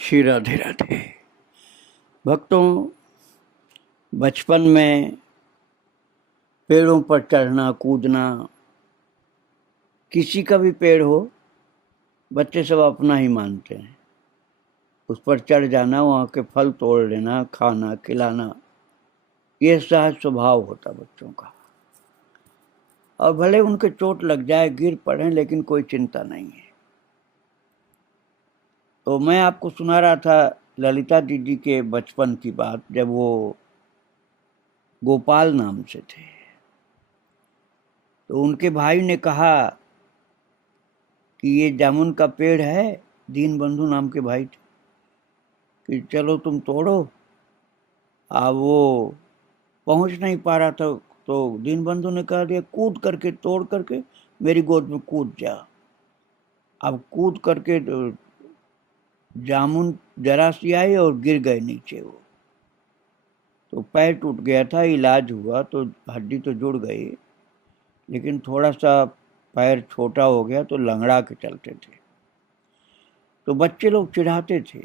श्री राधे राधे। भक्तों, बचपन में पेड़ों पर चढ़ना कूदना, किसी का भी पेड़ हो, बच्चे सब अपना ही मानते हैं। उस पर चढ़ जाना, वहाँ के फल तोड़ लेना, खाना खिलाना, ये सहज स्वभाव होता बच्चों का। और भले उनके चोट लग जाए, गिर पड़े, लेकिन कोई चिंता नहीं है। तो मैं आपको सुना रहा था ललिता दीदी के बचपन की बात, जब वो गोपाल नाम से थे। तो उनके भाई ने कहा कि ये जामुन का पेड़ है, दीन बंधु नाम के भाई थे, कि चलो तुम तोड़ो। अब वो पहुंच नहीं पा रहा था, तो दीन बंधु ने कहा दिया, कूद करके तोड़ करके मेरी गोद में कूद जा। अब कूद करके जामुन जरा सी आई और गिर गए नीचे। वो तो पैर टूट गया था, इलाज हुआ तो हड्डी तो जुड़ गई, लेकिन थोड़ा सा पैर छोटा हो गया तो लंगड़ा के चलते थे। तो बच्चे लोग चिढ़ाते थे,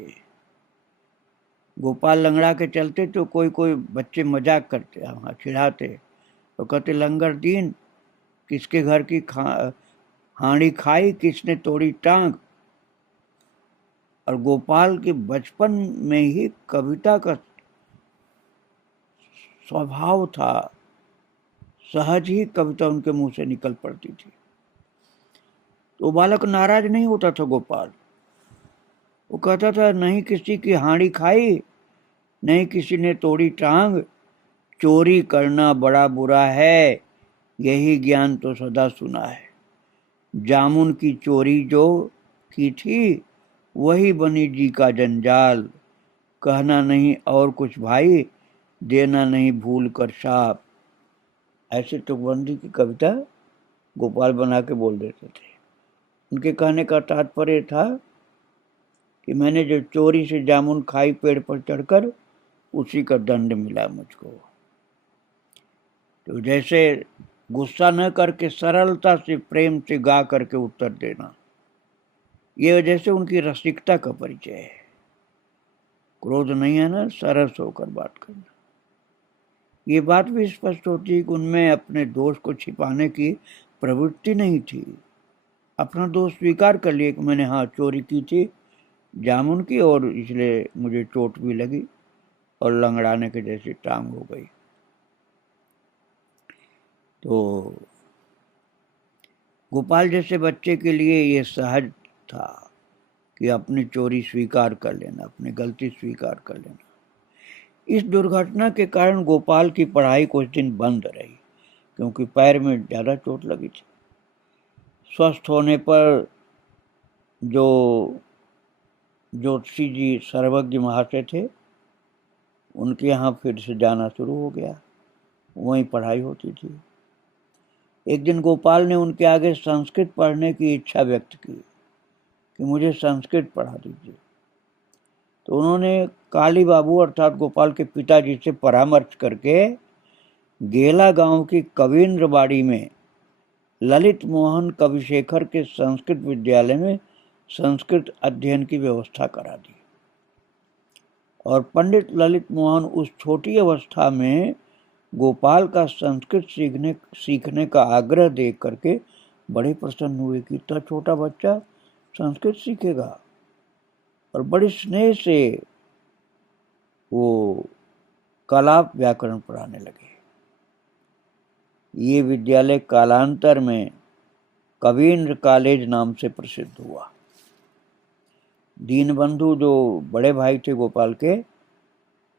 गोपाल लंगड़ा के चलते, तो कोई कोई बच्चे मजाक करते, हाँ चिढ़ाते, तो कहते लंगर दीन, किसके घर की हांडी खाई, किसने तोड़ी टांग। और गोपाल के बचपन में ही कविता का स्वभाव था, सहज ही कविता उनके मुंह से निकल पड़ती थी। तो बालक नाराज नहीं होता था गोपाल। वो कहता था, नहीं किसी की हांडी खाई, नहीं किसी ने तोड़ी टांग, चोरी करना बड़ा बुरा है, यही ज्ञान तो सदा सुना है। जामुन की चोरी जो की थी, वही बनी जी का जंजाल। कहना नहीं और कुछ भाई, देना नहीं भूल कर शाप। ऐसे तुकबंदी की कविता गोपाल बना के बोल देते थे। उनके कहने का तात्पर्य था कि मैंने जो चोरी से जामुन खाई पेड़ पर चढ़कर, उसी का दंड मिला मुझको। तो जैसे गुस्सा न करके सरलता से प्रेम से गा करके उत्तर देना, ये जैसे उनकी रसिकता का परिचय है। क्रोध नहीं है ना, सरस होकर बात करना। ये बात भी स्पष्ट होती है कि उनमें अपने दोष को छिपाने की प्रवृत्ति नहीं थी। अपना दोष स्वीकार कर लिया कि मैंने हाँ चोरी की थी जामुन की, और इसलिए मुझे चोट भी लगी और लंगड़ाने के जैसी टांग हो गई। तो गोपाल जैसे बच्चे के लिए ये सहज था कि अपनी चोरी स्वीकार कर लेना, अपनी गलती स्वीकार कर लेना। इस दुर्घटना के कारण गोपाल की पढ़ाई कुछ दिन बंद रही, क्योंकि पैर में ज़्यादा चोट लगी थी। स्वस्थ होने पर जो ज्योतिषी जी सर्वज्ञ महाशय थे, उनके यहाँ फिर से जाना शुरू हो गया, वहीं पढ़ाई होती थी। एक दिन गोपाल ने उनके आगे संस्कृत पढ़ने की इच्छा व्यक्त की कि मुझे संस्कृत पढ़ा दीजिए। तो उन्होंने काली बाबू अर्थात गोपाल के पिताजी से परामर्श करके गेला गांव की कवींद्रबाड़ी में ललित मोहन कविशेखर के संस्कृत विद्यालय में संस्कृत अध्ययन की व्यवस्था करा दी। और पंडित ललित मोहन उस छोटी अवस्था में गोपाल का संस्कृत सीखने का आग्रह देख करके बड़े प्रसन्न हुए कि इतना छोटा बच्चा संस्कृत सीखेगा, और बड़े स्नेह से वो कलाप व्याकरण पढ़ाने लगे। ये विद्यालय कालांतर में कवींद्र कॉलेज नाम से प्रसिद्ध हुआ। दीनबंधु जो बड़े भाई थे गोपाल के,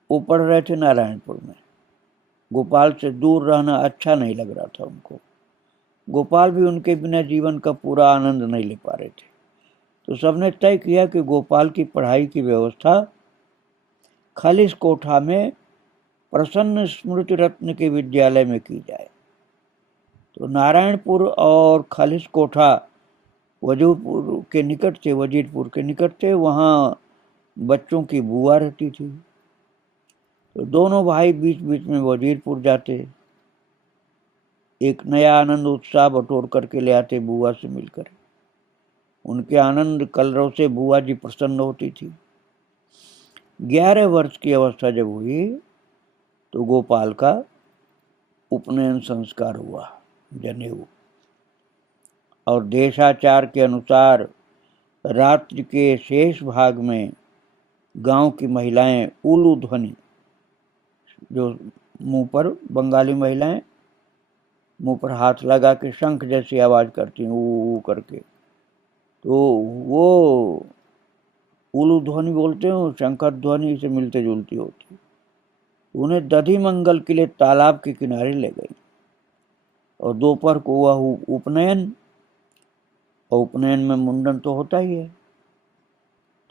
वो पढ़ रहे थे नारायणपुर में। गोपाल से दूर रहना अच्छा नहीं लग रहा था उनको। गोपाल भी उनके बिना जीवन का पूरा आनंद नहीं ले पा रहे थे। तो सबने तय किया कि गोपाल की पढ़ाई की व्यवस्था खालिस कोठा में प्रसन्न स्मृति रत्न के विद्यालय में की जाए। तो नारायणपुर और खालिस कोठा वजीरपुर के निकट थे। वहाँ बच्चों की बुआ रहती थी। तो दोनों भाई बीच बीच में वजीरपुर जाते, एक नया आनंद उत्साह बटोर करके ले आते बुआ से मिलकर। उनके आनंद कलरव से बुआ जी प्रसन्न होती थी। 11 वर्ष की अवस्था जब हुई तो गोपाल का उपनयन संस्कार हुआ, जनेऊ। और देशाचार के अनुसार रात्रि के शेष भाग में गांव की महिलाएं उलू ध्वनि, जो मुंह पर, बंगाली महिलाएं मुंह पर हाथ लगा के शंख जैसी आवाज करती हैं ऊ करके, तो वो उलू ध्वनि बोलते हैं, शंकर ध्वनि से मिलते जुलती होती। उन्हें दधि मंगल के लिए तालाब के किनारे ले गई और दोपहर को हुआ उपनयन। और उपनयन में मुंडन तो होता ही है,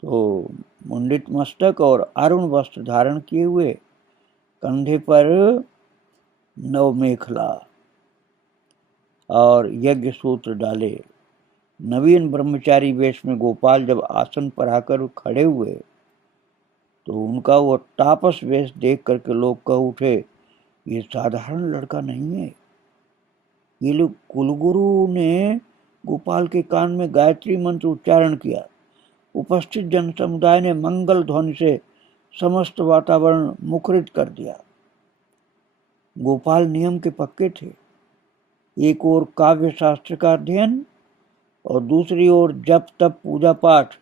तो मुंडित मस्तक और अरुण वस्त्र धारण किए हुए, कंधे पर नवमेखला और यज्ञ सूत्र डाले, नवीन ब्रह्मचारी वेश में गोपाल जब आसन पर आकर खड़े हुए तो उनका वो तापस वेश देख करके लोग कह उठे, ये साधारण लड़का नहीं है। ये लोग कुलगुरु ने गोपाल के कान में गायत्री मंत्र उच्चारण किया। उपस्थित जन समुदाय ने मंगल ध्वनि से समस्त वातावरण मुखरित कर दिया। गोपाल नियम के पक्के थे। एक ओर काव्य शास्त्र का अध्ययन और दूसरी ओर जप तप पूजा पाठ।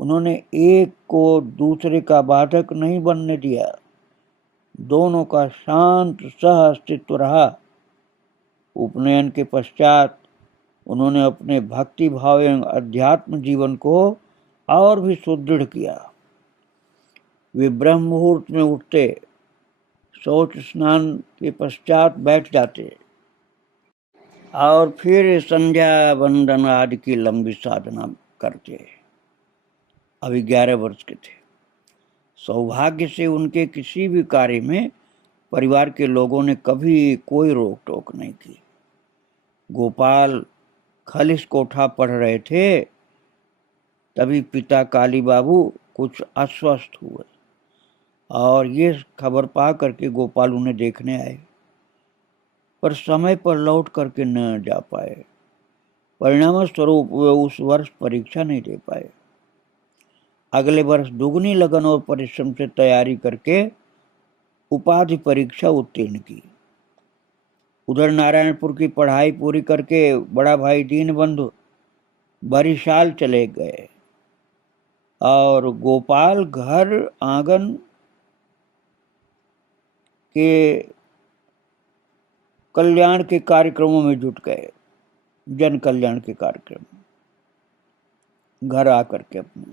उन्होंने एक को दूसरे का बाधक नहीं बनने दिया। दोनों का शांत सह अस्तित्व रहा। उपनयन के पश्चात उन्होंने अपने भक्ति भाव एवं अध्यात्म जीवन को और भी सुदृढ़ किया। वे ब्रह्म मुहूर्त में उठते, शौच स्नान के पश्चात बैठ जाते और फिर संध्या वंदन आदि की लंबी साधना करते। अभी 11 वर्ष के थे। सौभाग्य से उनके किसी भी कार्य में परिवार के लोगों ने कभी कोई रोक टोक नहीं की। गोपाल खलिस कोठा पढ़ रहे थे, तभी पिता काली बाबू कुछ अस्वस्थ हुए और ये खबर पा करके गोपाल उन्हें देखने आए, पर समय पर लौट करके न जा पाए। परिणाम स्वरूप वे उस वर्ष परीक्षा नहीं दे पाए। अगले वर्ष दुगनी लगन और परिश्रम से तैयारी करके उपाधि परीक्षा उत्तीर्ण की। उधर नारायणपुर की पढ़ाई पूरी करके बड़ा भाई दीनबंधु बरिशाल चले गए और गोपाल घर आंगन के कल्याण के कार्यक्रमों में जुट गए, जन कल्याण के कार्यक्रम घर आकर के अपने।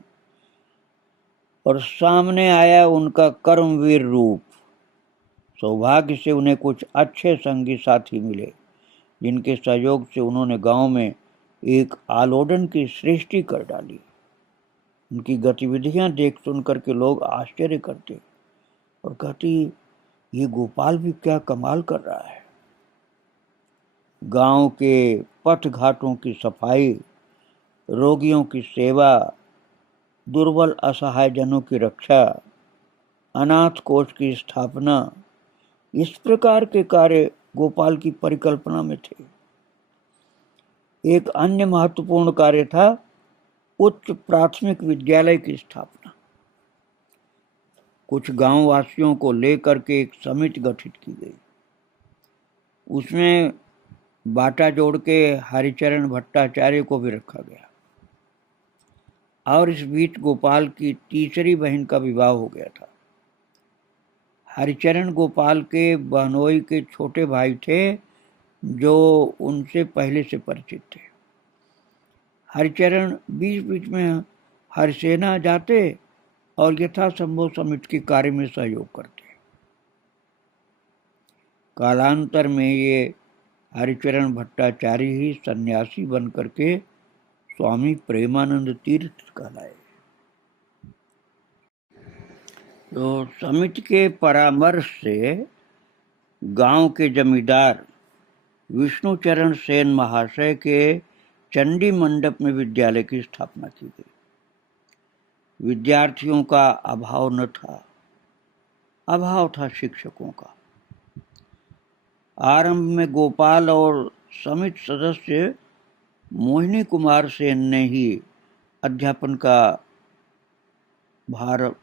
और सामने आया उनका कर्मवीर रूप। सौभाग्य से उन्हें कुछ अच्छे संगी साथी मिले, जिनके सहयोग से उन्होंने गांव में एक आलोडन की सृष्टि कर डाली। उनकी गतिविधियां देख सुन करके लोग आश्चर्य करते और कहते, ये गोपाल भी क्या कमाल कर रहा है। गांव के पथ घाटों की सफाई, रोगियों की सेवा, दुर्बल असहाय जनों की रक्षा, अनाथ कोष की स्थापना, इस प्रकार के कार्य गोपाल की परिकल्पना में थे। एक अन्य महत्वपूर्ण कार्य था उच्च प्राथमिक विद्यालय की स्थापना। कुछ गांव वासियों को लेकर के एक समिति गठित की गई। उसमें बाटा जोड़ के हरिचरण भट्टाचार्य को भी रखा गया। और इस बीच गोपाल की तीसरी बहन का विवाह हो गया था। हरिचरण गोपाल के बहनोई के छोटे भाई थे, जो उनसे पहले से परिचित थे। हरिचरण बीच बीच में हरिसेना जाते और यथासंभव समिति के कार्य में सहयोग करते। कालांतर में ये हरिचरण भट्टाचार्य ही सन्यासी बन करके स्वामी प्रेमानंद तीर्थ कहलाए। तो समिति के परामर्श से गांव के जमींदार विष्णुचरण सेन महाशय के चंडी मंडप में विद्यालय की स्थापना की गई। विद्यार्थियों का अभाव न था, अभाव था शिक्षकों का। आरंभ में गोपाल और समिति सदस्य मोहिनी कुमार सेन ने ही अध्यापन का भार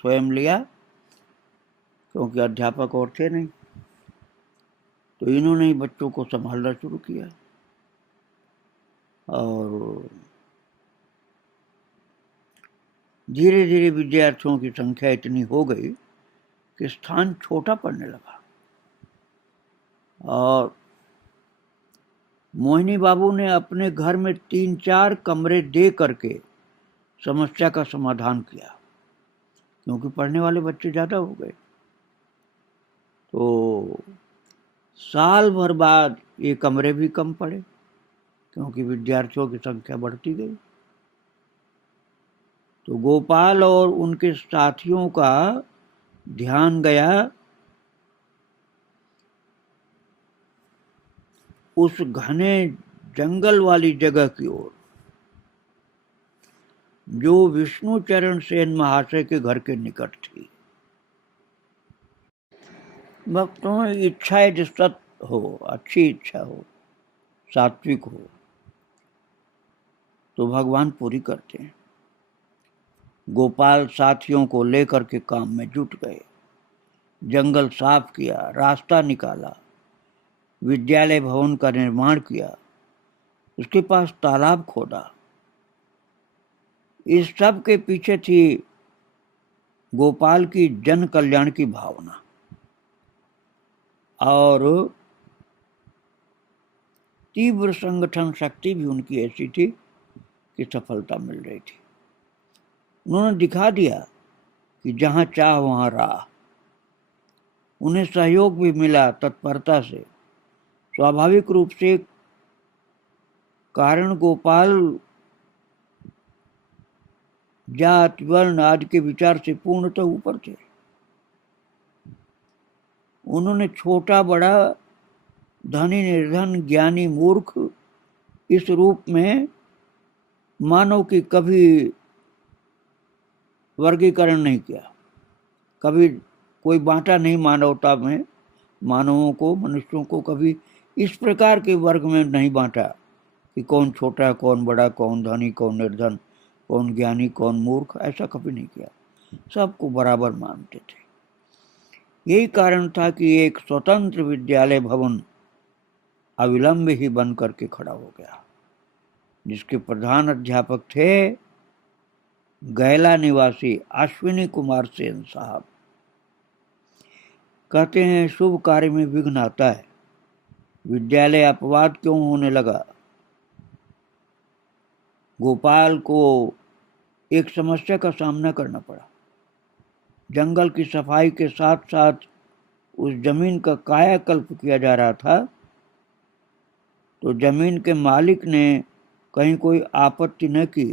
स्वयं लिया, क्योंकि अध्यापक और थे नहीं। तो इन्होंने ही बच्चों को संभालना शुरू किया और धीरे धीरे विद्यार्थियों की संख्या इतनी हो गई कि स्थान छोटा पड़ने लगा और मोहिनी बाबू ने अपने घर में 3-4 कमरे दे करके समस्या का समाधान किया, क्योंकि पढ़ने वाले बच्चे ज़्यादा हो गए। तो साल भर बाद ये कमरे भी कम पड़े, क्योंकि विद्यार्थियों की संख्या बढ़ती गई। तो गोपाल और उनके साथियों का ध्यान गया उस घने जंगल वाली जगह की ओर, जो विष्णु चरण सेन महाशय के घर के निकट थी। भक्तों में इच्छा यदि सत हो, अच्छी इच्छा हो, सात्विक हो, तो भगवान पूरी करते हैं। गोपाल साथियों को लेकर के काम में जुट गए, जंगल साफ किया, रास्ता निकाला, विद्यालय भवन का निर्माण किया, उसके पास तालाब खोदा। इस सब के पीछे थी गोपाल की जन कल्याण की भावना और तीव्र संगठन शक्ति भी उनकी ऐसी थी कि सफलता मिल रही थी। उन्होंने दिखा दिया कि जहां चाह वहां राह। उन्हें सहयोग भी मिला तत्परता से। स्वाभाविक रूप से कारण गोपाल जात वर्ण आदि के विचार से पूर्णतः ऊपर थे। उन्होंने छोटा बड़ा, धनी निर्धन, ज्ञानी मूर्ख, इस रूप में मानव की कभी वर्गीकरण नहीं किया, कभी कोई बांटा नहीं मानवता में। मानवों को, मनुष्यों को कभी इस प्रकार के वर्ग में नहीं बांटा कि कौन छोटा, कौन बड़ा, कौन धनी, कौन निर्धन, कौन ज्ञानी, कौन मूर्ख, ऐसा कभी नहीं किया। सबको बराबर मानते थे। यही कारण था कि एक स्वतंत्र विद्यालय भवन अविलंब ही बन करके खड़ा हो गया, जिसके प्रधान अध्यापक थे गैला निवासी अश्विनी कुमार सेन साहब। कहते हैं शुभ कार्य में विघ्न आता है। विद्यालय अपवाद क्यों होने लगा? गोपाल को एक समस्या का सामना करना पड़ा। जंगल की सफाई के साथ साथ उस जमीन का कायाकल्प किया जा रहा था। तो जमीन के मालिक ने कहीं कोई आपत्ति न की।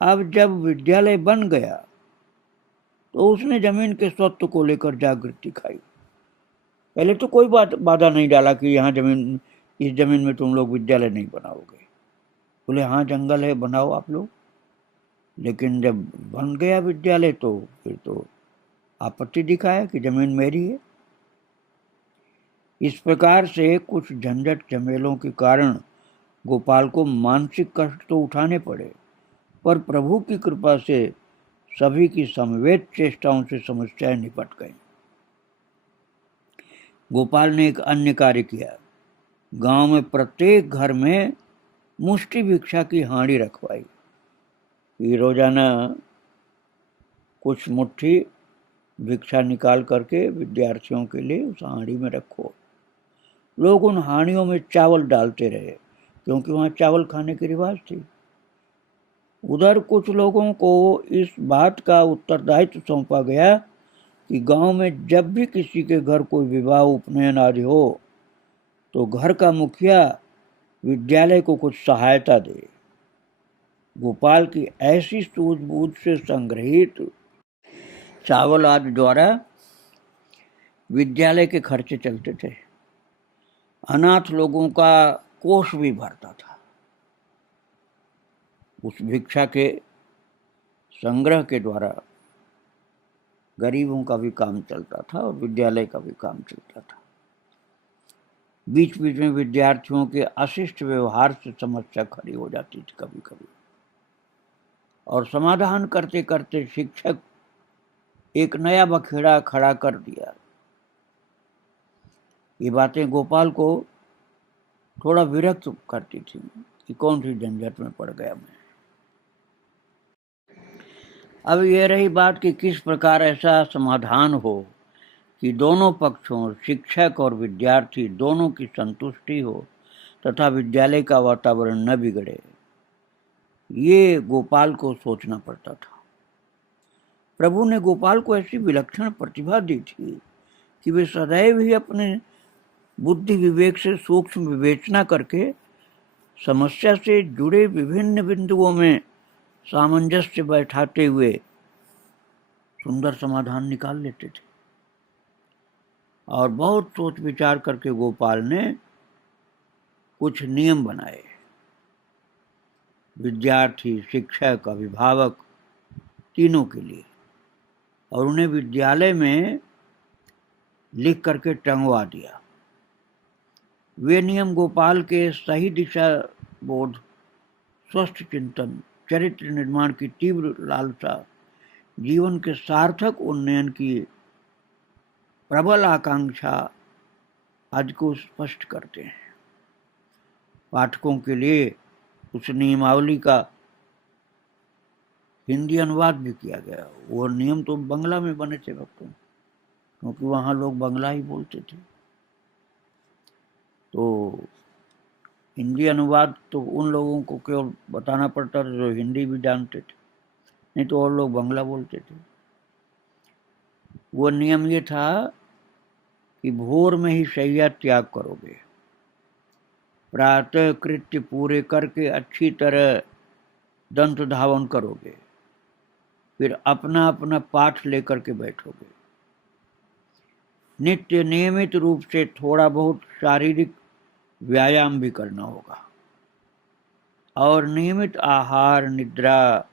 अब जब विद्यालय बन गया तो उसने जमीन के स्वत्व को लेकर जागृति दिखाई। पहले तो कोई बाधा नहीं डाला कि यहाँ जमीन, इस जमीन में तुम लोग विद्यालय नहीं बनाओगे। बोले हाँ जंगल है, बनाओ आप लोग। लेकिन जब बन गया विद्यालय तो फिर तो आपत्ति दिखाया कि जमीन मेरी है। इस प्रकार से कुछ झंझट झमेलों के कारण गोपाल को मानसिक कष्ट तो उठाने पड़े, पर प्रभु की कृपा से सभी की समवेत चेष्टाओं से समस्याएं निपट गईं। गोपाल ने एक अन्य कार्य किया। गांव में प्रत्येक घर में मुष्टि भिक्षा की हांडी रखवाई। ये रोजाना कुछ मुट्ठी भिक्षा निकाल करके विद्यार्थियों के लिए उस हांडी में रखो। लोग उन हांडियों में चावल डालते रहे, क्योंकि वहाँ चावल खाने की रिवाज थी। उधर कुछ लोगों को इस बात का उत्तरदायित्व सौंपा गया कि गांव में जब भी किसी के घर कोई विवाह, उपनयन आदि हो तो घर का मुखिया विद्यालय को कुछ सहायता दे। गोपाल की ऐसी सूझबूझ से संग्रहित चावल आदि द्वारा विद्यालय के खर्चे चलते थे। अनाथ लोगों का कोष भी भरता था। उस भिक्षा के संग्रह के द्वारा गरीबों का भी काम चलता था और विद्यालय का भी काम चलता था। बीच बीच में विद्यार्थियों के अशिष्ट व्यवहार से समस्या खड़ी हो जाती थी कभी कभी, और समाधान करते करते शिक्षक एक नया बखेड़ा खड़ा कर दिया। ये बातें गोपाल को थोड़ा विरक्त करती थी कि कौन सी झंझट में पड़ गया मैं। अब यह रही बात कि किस प्रकार ऐसा समाधान हो कि दोनों पक्षों, शिक्षक और विद्यार्थी दोनों की संतुष्टि हो तथा विद्यालय का वातावरण न बिगड़े। ये गोपाल को सोचना पड़ता था। प्रभु ने गोपाल को ऐसी विलक्षण प्रतिभा दी थी कि वे सदैव ही अपने बुद्धि विवेक से सूक्ष्म विवेचना करके समस्या से जुड़े विभिन्न बिंदुओं में सामंजस्य बैठाते हुए सुंदर समाधान निकाल लेते थे। और बहुत सोच विचार करके गोपाल ने कुछ नियम बनाए। विद्यार्थी, शिक्षक, अभिभावक तीनों के लिए, और उन्हें विद्यालय में लिख करके टंगवा दिया। वे नियम गोपाल के सही दिशा बोध, स्वस्थ चिंतन, चरित्र निर्माण की तीव्र लालसा, जीवन के सार्थक उन्नयन की प्रबल आकांक्षा आदि को स्पष्ट करते हैं। पाठकों के लिए उस नियमावली का हिंदी अनुवाद भी किया गया। वो नियम तो बंगला में बने थे भक्तों, क्योंकि वहाँ लोग बंगला ही बोलते थे। तो हिंदी अनुवाद तो उन लोगों को केवल बताना पड़ता था जो हिंदी भी जानते थे, नहीं तो और लोग बंगला बोलते थे। वो नियम ये था कि भोर में ही शैया त्याग करोगे, प्रातः कृत्य पूरे करके अच्छी तरह दंत धावन करोगे, फिर अपना अपना पाठ लेकर के बैठोगे। नित्य नियमित रूप से थोड़ा बहुत शारीरिक व्यायाम भी करना होगा, और नियमित आहार, निद्रा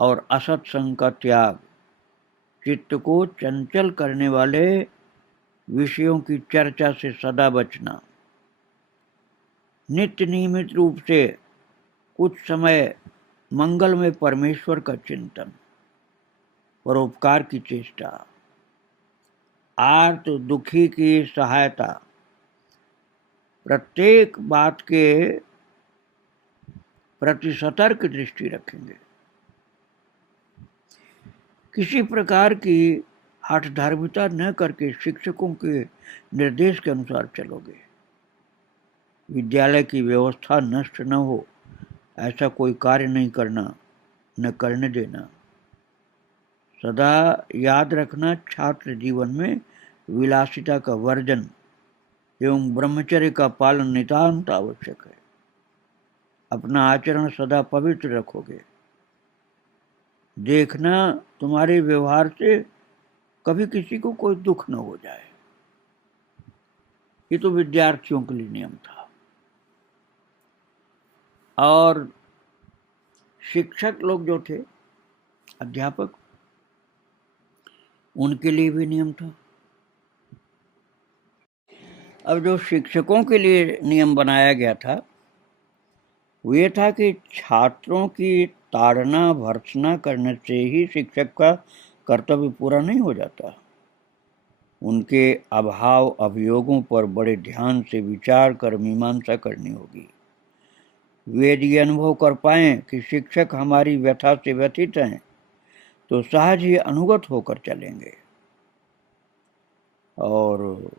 और असत्संग का त्याग, चित्त को चंचल करने वाले विषयों की चर्चा से सदा बचना, नित्य नियमित रूप से कुछ समय मंगल में परमेश्वर का चिंतन, परोपकार की चेष्टा, आर्त दुखी की सहायता, प्रत्येक बात के प्रति सतर्क दृष्टि रखेंगे। किसी प्रकार की हठधर्मिता न करके शिक्षकों के निर्देश के अनुसार चलोगे। विद्यालय की व्यवस्था नष्ट न हो ऐसा कोई कार्य नहीं करना, न करने देना। सदा याद रखना, छात्र जीवन में विलासिता का वर्जन एवं ब्रह्मचर्य का पालन नितांत आवश्यक है। अपना आचरण सदा पवित्र रखोगे। देखना तुम्हारे व्यवहार से कभी किसी को कोई दुख न हो जाए। ये तो विद्यार्थियों के लिए नियम था। और शिक्षक लोग जो थे, अध्यापक, उनके लिए भी नियम था। अब जो शिक्षकों के लिए नियम बनाया गया था वो ये था कि छात्रों की ताड़ना भर्त्सना करने से ही शिक्षक का कर्तव्य पूरा नहीं हो जाता। उनके अभाव अभियोगों पर बड़े ध्यान से विचार कर मीमांसा करनी होगी। वे यदि अनुभव कर पाएं कि शिक्षक हमारी व्यथा से व्यथित हैं तो सहज ही अनुगत होकर चलेंगे। और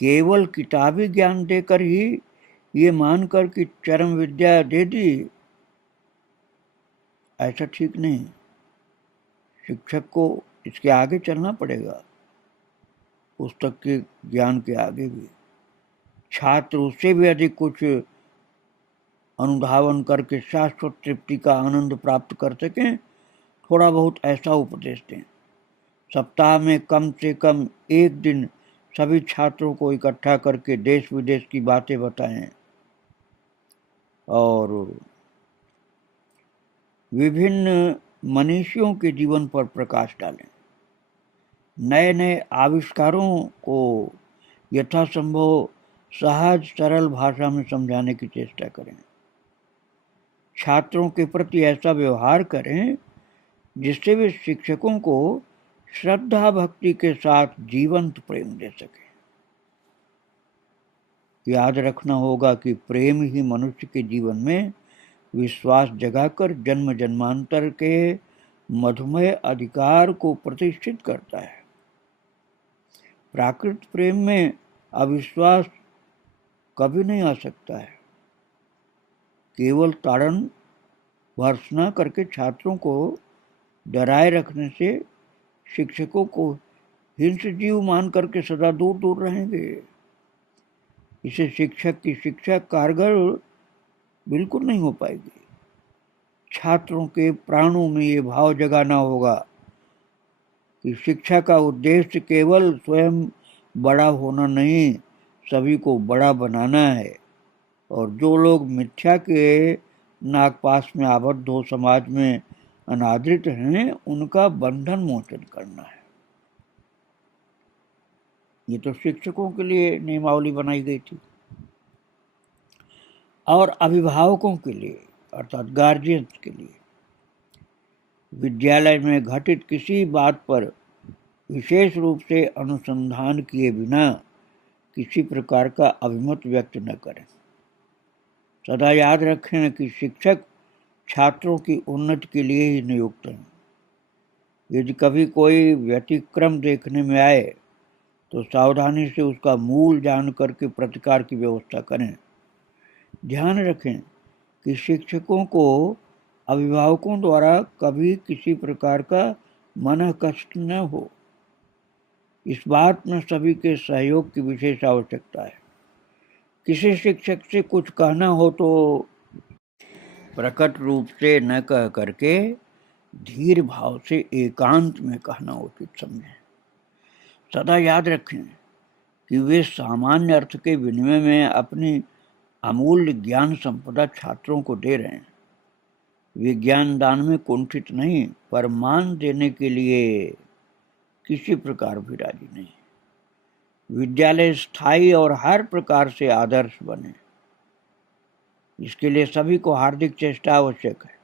केवल किताबी ज्ञान देकर ही ये मानकर कि चरम विद्या दे दी, ऐसा ठीक नहीं। शिक्षक को इसके आगे चलना पड़ेगा, पुस्तक के ज्ञान के आगे भी। छात्र उससे भी अधिक कुछ अनुधावन करके शाश्वत तृप्ति का आनंद प्राप्त कर सकें, थोड़ा बहुत ऐसा उपदेश दें। सप्ताह में कम से कम एक दिन सभी छात्रों को इकट्ठा करके देश विदेश की बातें बताएं और विभिन्न मनीषियों के जीवन पर प्रकाश डालें। नए नए आविष्कारों को यथासंभव सहज सरल भाषा में समझाने की चेष्टा करें। छात्रों के प्रति ऐसा व्यवहार करें जिससे वे शिक्षकों को श्रद्धा भक्ति के साथ जीवंत प्रेम दे सके। याद रखना होगा कि प्रेम ही मनुष्य के जीवन में विश्वास जगाकर जन्म जन्मांतर के मधुमेह अधिकार को प्रतिष्ठित करता है। प्राकृत प्रेम में अविश्वास कभी नहीं आ सकता है। केवल ताड़न भर्त्सना करके छात्रों को डराए रखने से शिक्षकों को हिंस जीव मान करके सदा दूर दूर रहेंगे। इसे शिक्षक की शिक्षा कारगर बिल्कुल नहीं हो पाएगी। छात्रों के प्राणों में ये भाव जगाना होगा कि शिक्षा का उद्देश्य केवल स्वयं बड़ा होना नहीं, सभी को बड़ा बनाना है। और जो लोग मिथ्या के नागपाश में आबद्ध हो समाज में अनादृत हैं, उनका बंधन मोचन करना है। ये तो शिक्षकों के लिए नियमावली बनाई गई थी। और अभिभावकों के लिए अर्थात गार्जियंस के लिए विद्यालय में घटित किसी बात पर विशेष रूप से अनुसंधान किए बिना किसी प्रकार का अभिमत व्यक्त न करें। सदा याद रखें कि शिक्षक छात्रों की उन्नति के लिए ही नियुक्त हैं। यदि कभी कोई व्यतिक्रम देखने में आए तो सावधानी से उसका मूल जान करके प्रतिकार की व्यवस्था करें। ध्यान रखें कि शिक्षकों को अभिभावकों द्वारा कभी किसी प्रकार का मन कष्ट न हो। इस बात में सभी के सहयोग की विशेष आवश्यकता है। किसी शिक्षक से कुछ कहना हो तो प्रकट रूप से न कह करके धीर भाव से एकांत में कहना उचित समझें। सदा याद रखें कि वे सामान्य अर्थ के विनिमय में अपनी अमूल्य ज्ञान संपदा छात्रों को दे रहे हैं। वे ज्ञान दान में कुंठित नहीं, पर मान देने के लिए किसी प्रकार भी राजी नहीं। विद्यालय स्थायी और हर प्रकार से आदर्श बने, इसके लिए सभी को हार्दिक चेष्टा आवश्यक है।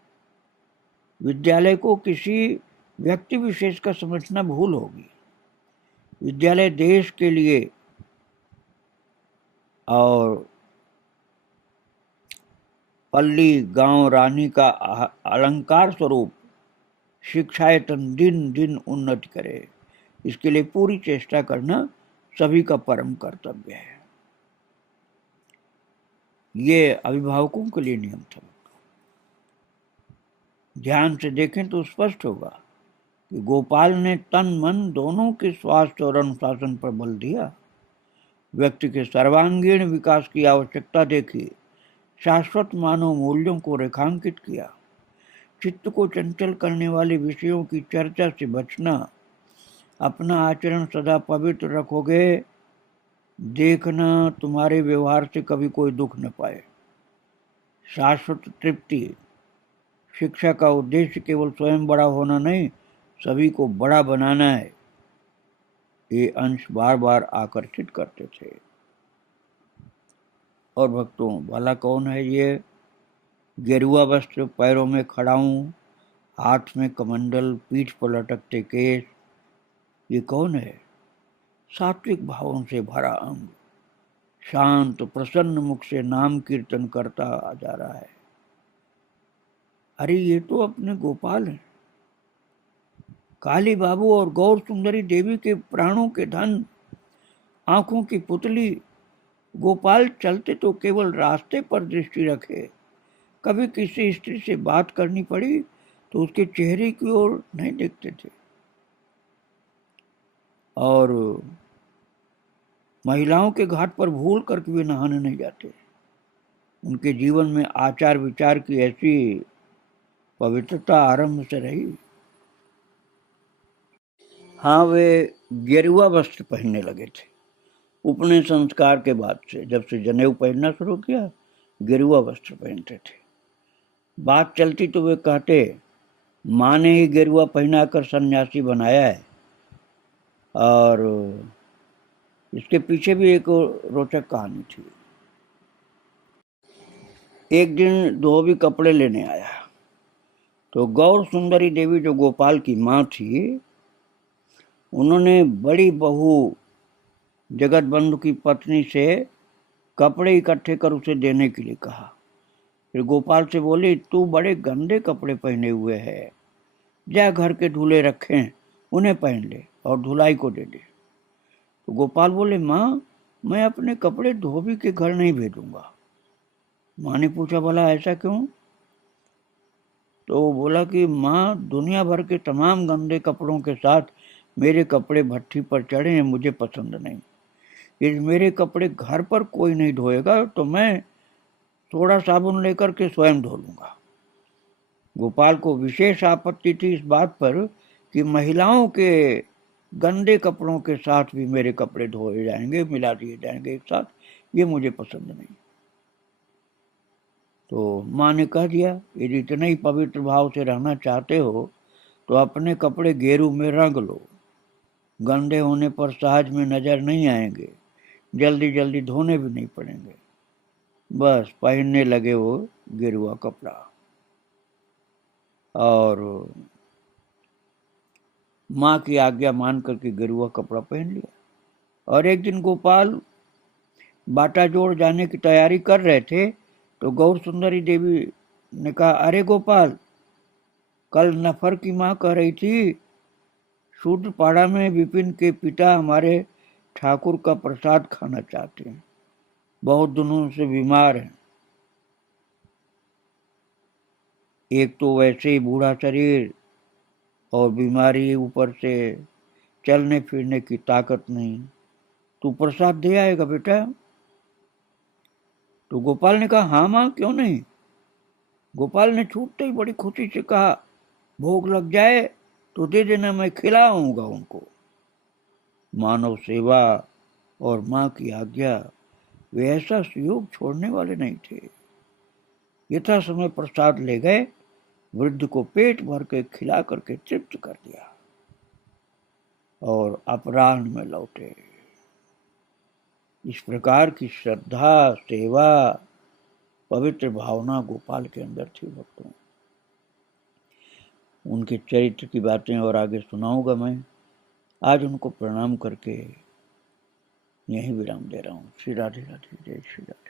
विद्यालय को किसी व्यक्ति विशेष का समझना भूल होगी। विद्यालय देश के लिए और पल्ली गांव रानी का अलंकार स्वरूप शिक्षायतन दिन दिन उन्नति करे, इसके लिए पूरी चेष्टा करना सभी का परम कर्तव्य है। ये अभिभावकों के लिए नियम था। ध्यान से देखें तो स्पष्ट होगा कि गोपाल ने तन मन दोनों के स्वास्थ्य और अनुशासन पर बल दिया। व्यक्ति के सर्वांगीण विकास की आवश्यकता देखी, शाश्वत मानव मूल्यों को रेखांकित किया। चित्त को चंचल करने वाले विषयों की चर्चा से बचना। अपना आचरण सदा पवित्र रखोगे, देखना तुम्हारे व्यवहार से कभी कोई दुख न पाए। शाश्वत तृप्ति। शिक्षा का उद्देश्य केवल स्वयं बड़ा होना नहीं, सभी को बड़ा बनाना है। ये अंश बार बार आकर्षित करते थे। और भक्तों, भला कौन है ये? गेरुआ वस्त्र, पैरों में खड़ाऊं, हाथ में कमंडल, पीठ पर लटकते केस, ये कौन है? सात्विक भावों से भरा अंग, शांत प्रसन्न मुख से नाम कीर्तन करता आ जा रहा है। अरे ये तो अपने गोपाल हैं, काली बाबू और गौर सुंदरी देवी के प्राणों के धन, आंखों की पुतली। गोपाल चलते तो केवल रास्ते पर दृष्टि रखे। कभी किसी स्त्री से बात करनी पड़ी तो उसके चेहरे की ओर नहीं देखते थे। और महिलाओं के घाट पर भूल करके भी नहाने नहीं जाते। उनके जीवन में आचार विचार की ऐसी पवित्रता आरंभ से रही। हाँ, वे गेरुआ वस्त्र पहनने लगे थे। उपनयन संस्कार के बाद से, जब से जनेऊ पहनना शुरू किया, गेरुआ वस्त्र पहनते थे। बात चलती तो वे कहते, माँ ने ही गेरुआ पहनाकर सन्यासी बनाया है। और इसके पीछे भी एक रोचक कहानी थी। एक दिन धोबी कपड़े लेने आया। तो गौर सुंदरी देवी जो गोपाल की माँ थी, उन्होंने बड़ी बहू जगत बंधु की पत्नी से कपड़े इकट्ठे कर उसे देने के लिए कहा। फिर गोपाल से बोली, तू बड़े गंदे कपड़े पहने हुए है, जा घर के धुले रखे हैं, उन्हें पहन ले और धुलाई को दे दे। तो गोपाल बोले, माँ मैं अपने कपड़े धोबी के घर नहीं भेजूंगा। माँ ने पूछा, बोला ऐसा क्यों? तो वो बोला कि माँ दुनिया भर के तमाम गंदे कपड़ों के साथ मेरे कपड़े भट्ठी पर चढ़े हैं, मुझे पसंद नहीं। यदि मेरे कपड़े घर पर कोई नहीं धोएगा तो मैं थोड़ा साबुन लेकर के स्वयं धो लूंगा। गोपाल को विशेष आपत्ति थी इस बात पर कि महिलाओं के गंदे कपड़ों के साथ भी मेरे कपड़े धोए जाएंगे, मिला दिए जाएंगे एक साथ, ये मुझे पसंद नहीं। तो माँ ने कह दिया, यदि इतने ही पवित्र भाव से रहना चाहते हो तो अपने कपड़े गेरू में रंग लो, गंदे होने पर सहज में नजर नहीं आएंगे, जल्दी जल्दी धोने भी नहीं पड़ेंगे। बस पहनने लगे वो गेरुआ कपड़ा और माँ की आज्ञा मान करके गेरुआ कपड़ा पहन लिया। और एक दिन गोपाल बाटा जोड़ जाने की तैयारी कर रहे थे तो गौर सुंदरी देवी ने कहा, अरे गोपाल, कल नफर की माँ कह रही थी शूद्रपाड़ा में विपिन के पिता हमारे ठाकुर का प्रसाद खाना चाहते हैं, बहुत दिनों से बीमार हैं। एक तो वैसे ही बूढ़ा शरीर और बीमारी, ऊपर से चलने फिरने की ताकत नहीं, तू प्रसाद दे आएगा बेटा? तो गोपाल ने कहा, हाँ माँ, क्यों नहीं। गोपाल ने छूटते ही बड़ी खुशी से कहा, भोग लग जाए तो दे देना, मैं खिलाऊंगा उनको। मानव सेवा और माँ की आज्ञा, वे ऐसा सुयोग छोड़ने वाले नहीं थे। यथा समय प्रसाद ले गए, वृद्ध को पेट भर के खिला करके तृप्त कर दिया और अपराह्न में लौटे। इस प्रकार की श्रद्धा, सेवा, पवित्र भावना गोपाल के अंदर थी भक्तों। उनके चरित्र की बातें और आगे सुनाऊंगा मैं। आज उनको प्रणाम करके यहीं विराम दे रहा हूँ। श्री राधे राधे, जय श्री राधे।